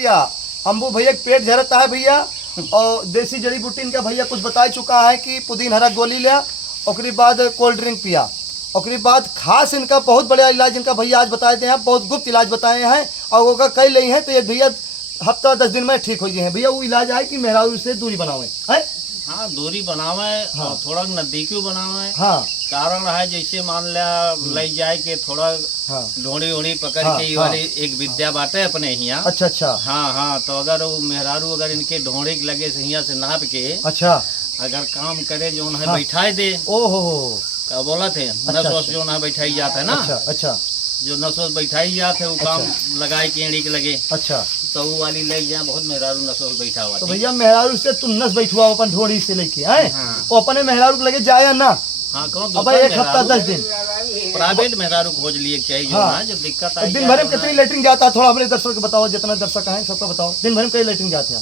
पिया। अम्बू भैया पेट झरता है भैया, और देसी जड़ी बूटी इनका भैया कुछ बता चुका है कि पुदीन हरा गोली लिया, और बाद कोल्ड ड्रिंक पिया, और बाद खास इनका बहुत बड़ा इलाज इनका भैया आज बताए थे हैं, बहुत गुप्त इलाज बताए हैं, और वो कई नहीं है तो ये भैया हफ्ता 10 दिन में ठीक हो गए हैं। भैया वो इलाज है कि मेहरारू से दूरी बनावे है। हाँ, दूरी बनावे। हाँ। और थोड़ा नजदीकी बनावे। हाँ, कारण है जैसे मान लिया ले जाए के थोड़ा हाँ, ढोड़ी उड़ी पकड़ हाँ, के हाँ, वाली एक विद्या बाटे अपने यहाँ। अच्छा अच्छा। हाँ हाँ, तो अगर वो मेहरारू अगर इनके ढोड़ी के लगे से यहाँ से नाप के अच्छा, अगर काम करे जो है हाँ, बैठाए दे। ओहो, क्या बोला थे, अच्छा, नस जो है बैठाई जाता है ना। अच्छा अच्छा, जो नस बैठाई जाते है वो काम लगाए के एड़ी के लगे। अच्छा, तो वो वाली ले जाए बहुत मेहरारू नस बैठा हुआ। तो भैया मेहरारू से तू नस बैठुआ अपन ढोड़ी से लेके आए। हाँ। वो अपने मेहरारू को लगे जाए ना। हाँ, कौन अब एक हफ्ता 10 दिन प्राइवेट मेहरारू खोज लिए चाहिए जो हाँ। है, जो दिक्कत आई दिन भर में कितनी लेटरिन जाता है, थोड़ा हमारे दर्शक को बताओ, जितना दर्शक हैं सबको बताओ, दिन भर में कई लेटरिन जाते हैं?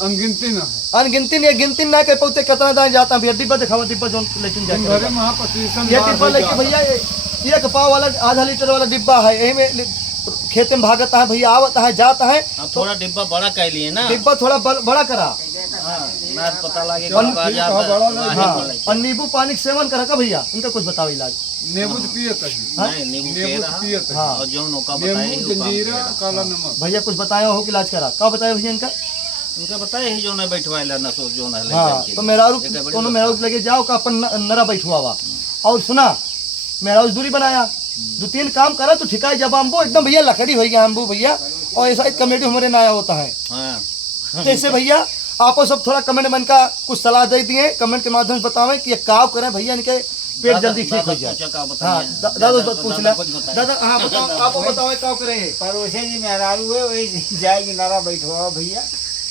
अनगिनती ना है, अनगिनती नहीं, गिनती ना कर पाते कितना दाएं जाता है भैया। डिब्बा दिखाओ, डिब्बा जो लेटरिन जाता है ये डिब्बा लेके भैया, एक पाव वाला आधा लीटर वाला डिब्बा है, यही में खेत में भागता है भैया, आवता है जाता है। थोड़ा डिब्बा बड़ा कर लिए ना, डिब्बा थोड़ा बड़ा करा। ना पता लगे हाँ, और नींबू पानी के सेवन करा का भैया, इनका कुछ बताओ इलाज। नींबू पियत है, नींबू पियत है, और जो नौका बताए जंजीरा काला नमक। भैया कुछ बताया हो कि इलाज करा का बताया भैया इनका? उनका बताए ही जो न बैठवाइला न सो जो न। हाँ, तो मेहरारू कोनो मेहरारू लगे जाओ का अपन नरा बैठुआ हुआ। और सुना, मेहरारू दूरी बनाया, 2-3 काम करा तो ठिकाई जब अम्बू एकदम भैया लकड़ी हो गया अम्बू भैया। और ऐसा एक कमेटी हमारे नया होता है। हाँ। जैसे भैया आपो सब थोड़ा कमेंट मन का कुछ सलाह दे दिए, कमेंट के माध्यम से बतावें कि ये काव करें भैया, इनके पेट जल्दी ठीक हो जाए। हाँ, दादा पूछ ले दादा। हाँ बताओ, आपको बताओ काव करें। पड़ोसे जी मेहरारू है, वही जाएगी नारा बैठवा भैया।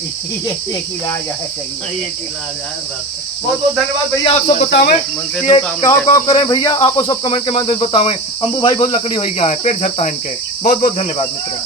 एक इलाज है, सही एक इलाज है बस। बहुत बहुत धन्यवाद भैया, आप सब बतावें कि काव करें भैया, आपको सब कमेंट के माध्यम से बतावें। अम्बू भाई बहुत लकड़ी हो गया है, पेट झरता है इनके। बहुत बहुत धन्यवाद मित्रों।